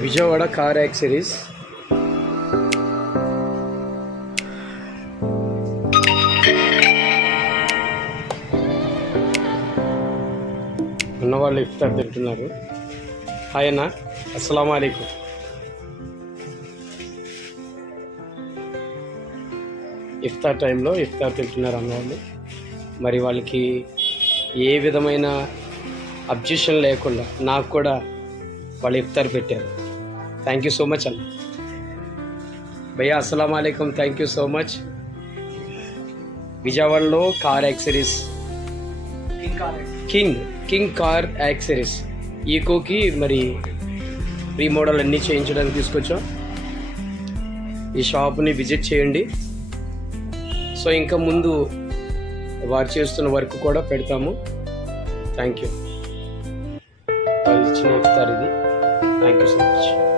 Vijayawada car accessories. ఉన్నవాళ్ళు ఇఫ్తార్ తింటున్నారు. Hi అన్న, అస్సలాము అలైకుం. ఇఫ్తార్ టైంలో ఇఫ్తార్ తింటున్నారు అన్నవాళ్ళు. మరి వాళ్ళకి ఏ విధమైన అబ్జెక్షన్ లేకుండా నాకు కూడా వాళ్ళు ఇఫ్తార్ పెట్టారు. థ్యాంక్ యూ సో మచ్ అన్న. భయ్యా అస్సలాము అలైకుం, థ్యాంక్ యూ సో మచ్. విజయవాడలో car accessories, King Car Accessories. ఈకోకి మరి ప్రీ మోడల్ అన్నీ చేయించడానికి తీసుకొచ్చాం. ఈ షాప్ని విజిట్ చేయండి. సో ఇంకా ముందు వారు చేస్తున్న వర్క్ కూడా పెడతాము. Thank you. వాళ్ళు ఇచ్చిన ఇఫ్తార్ ఇది. Thank you so much.